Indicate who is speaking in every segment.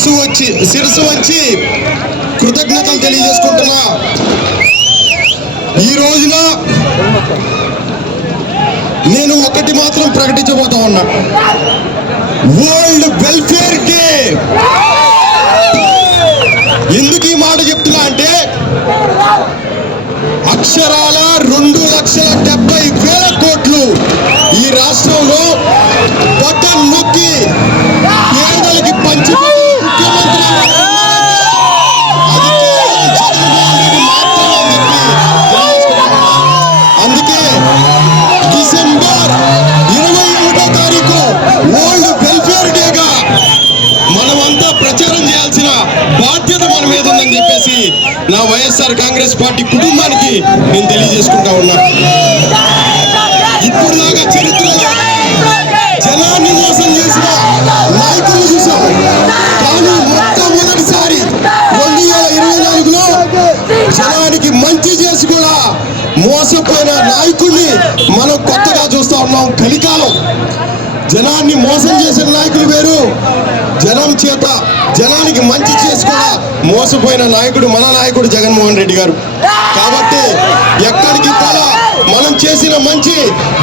Speaker 1: శిరస్సు వచ్చి శిరస్సు వచ్చి కృతజ్ఞతలు తెలియజేసుకుంటున్నా. ఈ రోజున నేను ఒకటి మాత్రం ప్రకటించబోతా ఉన్నా. World welfare day. ఎందుకు ఈ మాట చెప్తున్నా అంటే అక్షరాల రెండు లక్షల నా వైఎస్ఆర్ కాంగ్రెస్ పార్టీ కుటుంబానికి నేను తెలియజేసుకుంటా ఉన్నా. ఇప్పుడు దాకా చరిత్రలో జనాన్ని మోసం చేసిన నాయకులు చూసాం. కానీ మొట్టమొదటిసారి రెండు వేల ఇరవై నాలుగులో జనానికి మంచి చేసి కూడా మోసపోయిన నాయకుడిని మనం కొత్తగా చూస్తా ఉన్నాం. కలికాలం. జనాన్ని మోసం చేసిన నాయకులు వేరు. జనం చేత జనానికి మంచి చేసి మోసపోయిన నాయకుడు మన నాయకుడు జగన్మోహన్ రెడ్డి గారు. కాబట్టి ఎక్కడికి కూడా మనం చేసిన మంచి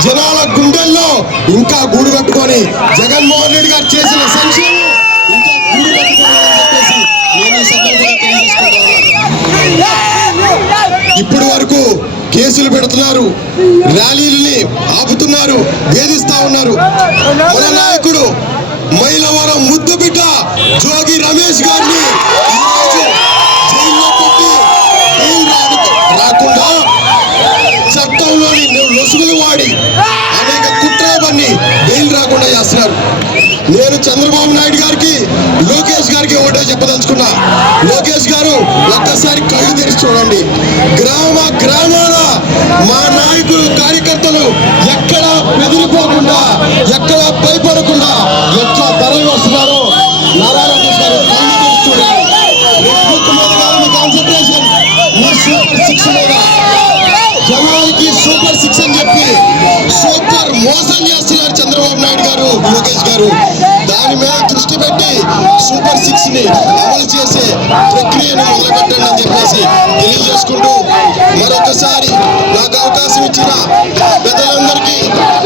Speaker 1: జనాల గుండెల్లో ఇంకా గూడు కట్టుకొని జగన్మోహన్ రెడ్డి గారు చేసిన సంక్షేమం ఇంకా గూడు కట్టుకోవాలని చెప్పేసి నేను ఈ సందర్భంగా తెలియజేసుకుంటా ఉన్నాను. ఇప్పటి కేసులు పెడుతున్నారు ర్యాలీలని ఆపుతున్నారు వేధిస్తా ఉన్నారు. మన నాయకుడు మైలవరం ముద్దు బిడ్డ జోగి రమేష్ గారిని జైల్లో పెట్టి రాకుండా చట్టంలోని లొసుగులు వాడి అనేక కుట్రలన్నీ బెయిల్ రాకుండా చేస్తున్నారు. నేను చంద్రబాబు నాయుడు గారికి లోకేష్ గారికి ఒకటే చెప్పదలుచుకున్నా. లోకేష్ గారు ఒక్కసారి కళ్ళు తెరిచి చూడండి. గ్రామ గ్రామాల మా నాయకులు కార్యకర్తలు ఎక్కడ బెదిరిపోకుండా ఎక్కడ భయపడకుండా ఎట్లా తరలి వస్తున్నారో Nara Lokesh super super six అని చెప్పి సూపర్ మోసం చేస్తున్నారు చంద్రబాబు నాయుడు గారు లోకేష్ గారు. సూపర్ సిక్స్ని అమలు చేసే ప్రక్రియను మొదలుపెట్టండి అని చెప్పేసి తెలియజేసుకుంటూ మరొకసారి నాకు అవకాశం ఇచ్చిన పెద్దలందరికీ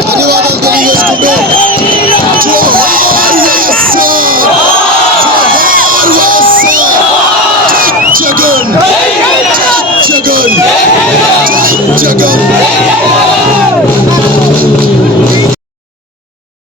Speaker 1: ధన్యవాదాలు తెలియజేసుకుంటూ జోహార్ జగన్ జగన్ జగన్.